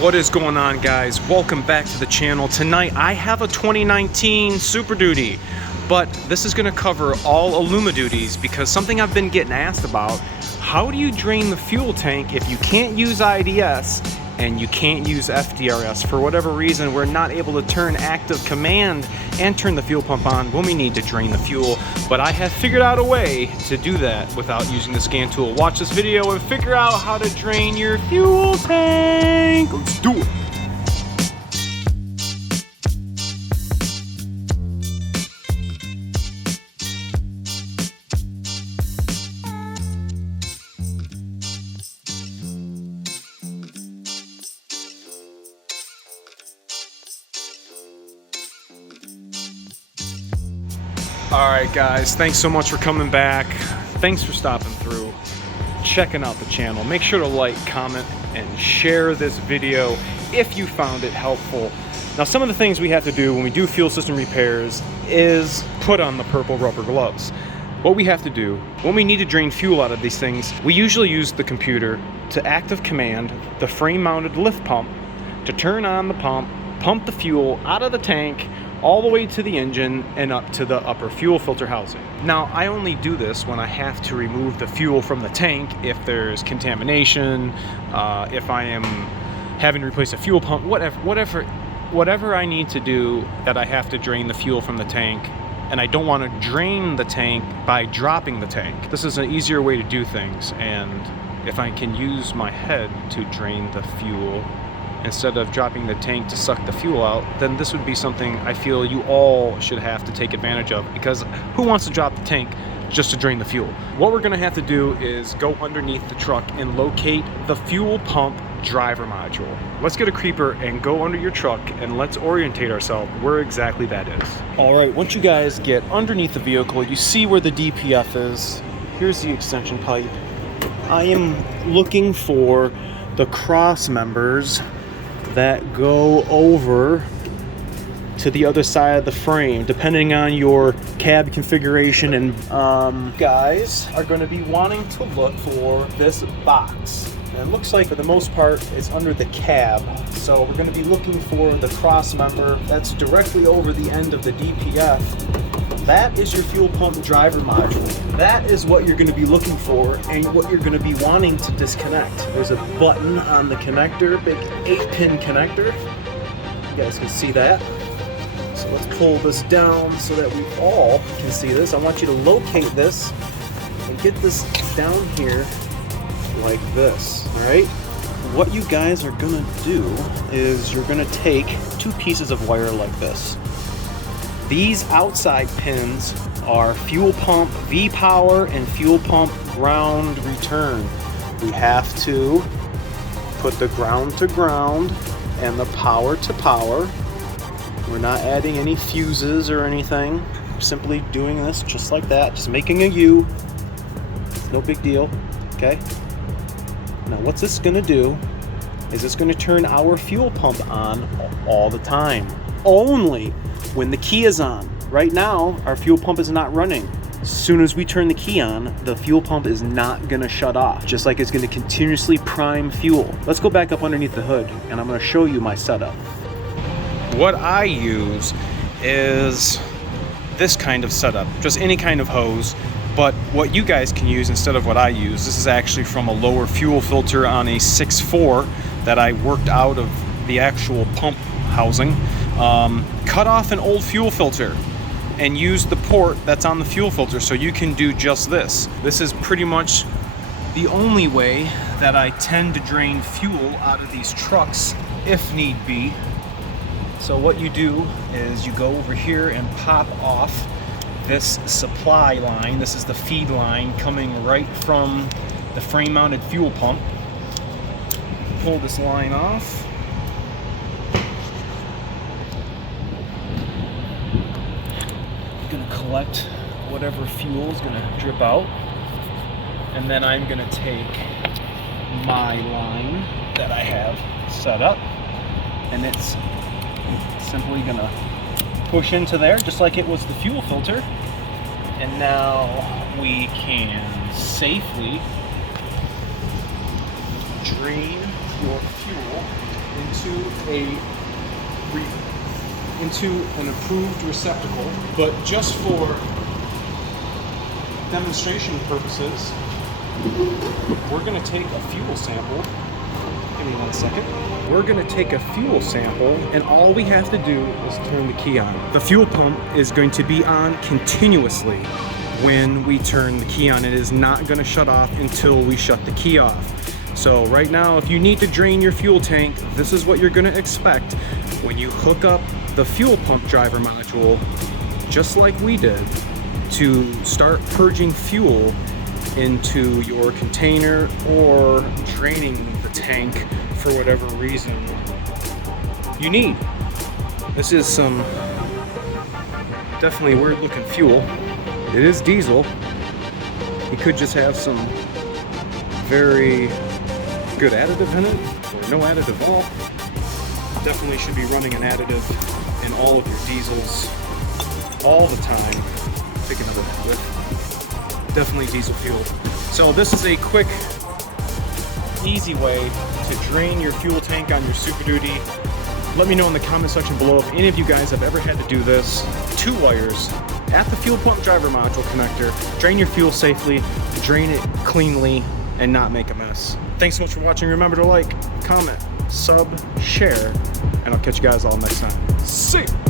What is going on, guys? Welcome back to the channel. Tonight I have a 2019 Super Duty, but this is going to cover all Alumaduties because something I've been getting asked about: how do you drain the fuel tank if you can't use IDS and you can't use FDRS? For whatever reason, we're not able to turn active command and turn the fuel pump on when we need to drain the fuel, but I have figured out a way to do that without using the scan tool. Watch this video and figure out how to drain your fuel tank. Let's do it. Alright guys, thanks so much for coming back. Thanks for stopping through, checking out the channel. Make sure to like, comment, and share this video if you found it helpful. Now, some of the things we have to do when we do fuel system repairs is put on the purple rubber gloves. What we have to do when we need to drain fuel out of these things, we usually use the computer to active command the frame-mounted lift pump to turn on the pump the fuel out of the tank all the way to the engine and up to the upper fuel filter housing. Now, I only do this when I have to remove the fuel from the tank, if there's contamination, if I am having to replace a fuel pump, whatever I need to do that I have to drain the fuel from the tank, and I don't want to drain the tank by dropping the tank. This is an easier way to do things, and if I can use my head to drain the fuel instead of dropping the tank to suck the fuel out, then this would be something I feel you all should have to take advantage of, because who wants to drop the tank just to drain the fuel? What we're gonna have to do is go underneath the truck and locate the fuel pump driver module. Let's get a creeper and go under your truck and let's orientate ourselves where exactly that is. All right, once you guys get underneath the vehicle, you see where the DPF is. Here's the extension pipe. I am looking for the cross members that go over to the other side of the frame, depending on your cab configuration. And guys are going to be wanting to look for this box. And it looks like for the most part it's under the cab, so we're going to be looking for the cross member that's directly over the end of the DPF. That is your fuel pump driver module. That is what you're going to be looking for and what you're going to be wanting to disconnect. There's a button on the connector, big 8-pin connector. You guys can see that. So let's pull this down so that we all can see this. I want you to locate this and get this down here like this, all right? What you guys are going to do is you're going to take two pieces of wire like this. These outside pins are fuel pump V-power and fuel pump ground return. We have to put the ground to ground and the power to power. We're not adding any fuses or anything. We're simply doing this just like that, just making a U. It's no big deal, okay? Now what's this gonna do is it's gonna turn our fuel pump on all the time. Only when the key is on. Right now, our fuel pump is not running. As soon as we turn the key on, the fuel pump is not gonna shut off, just like it's gonna continuously prime fuel. Let's go back up underneath the hood and I'm gonna show you my setup. What I use is this kind of setup, just any kind of hose, but what you guys can use instead of what I use, this is actually from a lower fuel filter on a 6.4 that I worked out of the actual pump housing. Cut off an old fuel filter and use the port that's on the fuel filter so you can do just this. This is pretty much the only way that I tend to drain fuel out of these trucks if need be. So what you do is you go over here and pop off this supply line. This is the feed line coming right from the frame-mounted fuel pump. Pull this line off. Collect whatever fuel is going to drip out, and then I'm going to take my line that I have set up and it's simply going to push into there just like it was the fuel filter, and now we can safely drain your fuel into an approved receptacle, but just for demonstration purposes, we're going to take a fuel sample. Give me 1 second. We're going to take a fuel sample, and all we have to do is turn the key on. The fuel pump is going to be on continuously when we turn the key on. It is not going to shut off until we shut the key off. So right now, if you need to drain your fuel tank, this is what you're going to expect when you hook up the fuel pump driver module, just like we did, to start purging fuel into your container or draining the tank for whatever reason you need. This is some definitely weird looking fuel. It is diesel. You could just have some very good additive in it, or no additive at all. Definitely should be running an additive in all of your diesels all the time. Take another whiff. Definitely diesel fuel. So this is a quick, easy way to drain your fuel tank on your Super Duty. Let me know in the comment section below if any of you guys have ever had to do this. 2 wires at the fuel pump driver module connector. Drain your fuel safely, drain it cleanly, and not make a mess. Thanks so much for watching. Remember to like, comment, sub, share, and I'll catch you guys all next time. See ya!